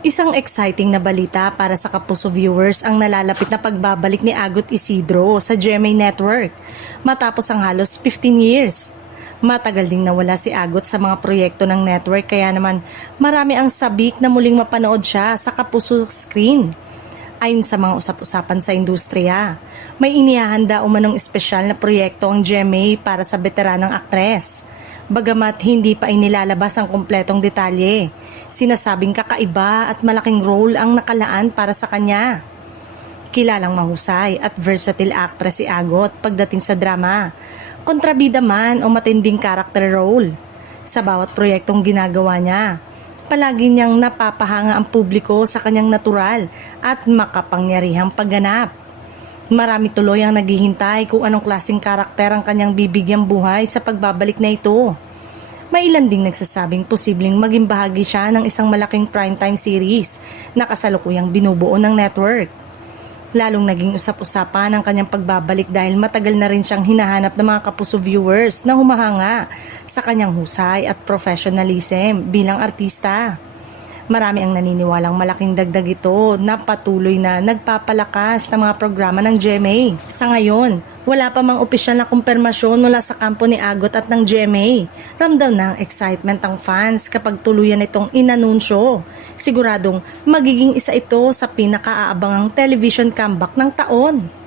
Isang exciting na balita para sa Kapuso viewers ang nalalapit na pagbabalik ni Agot Isidro sa GMA Network matapos ang halos 15 years. Matagal ding nawala si Agot sa mga proyekto ng network kaya naman marami ang sabik na muling mapanood siya sa Kapuso screen. Ayon sa mga usap-usapan sa industriya, may inihahanda umanong espesyal na proyekto ang GMA para sa veteranang aktres. Bagamat hindi pa inilalabas ang kumpletong detalye, sinasabing kakaiba at malaking role ang nakalaan para sa kanya. Kilalang mahusay at versatile actress si Agot pagdating sa drama, kontrabida man o matinding character role. Sa bawat proyektong ginagawa niya, palagi niyang napapahanga ang publiko sa kanyang natural at makapangyarihang pagganap. Marami tuloy ang naghihintay kung anong klaseng karakter ang kanyang bibigyang buhay sa pagbabalik na ito. May ilan ding nagsasabing posibleng maging bahagi siya ng isang malaking primetime series na kasalukuyang binubuo ng network. Lalong naging usap-usapan ang kanyang pagbabalik dahil matagal na rin siyang hinahanap ng mga Kapuso viewers na humahanga sa kanyang husay at professionalism bilang artista. Marami ang naniniwalang malaking dagdag ito na patuloy na nagpapalakas ng mga programa ng GMA. Sa ngayon, wala pa mang opisyal na kumpirmasyon mula sa kampo ni Agot at ng GMA. Ramdam na ang excitement ng fans kapag tuluyan itong inanunsyo. Siguradong magiging isa ito sa pinakaabangang television comeback ng taon.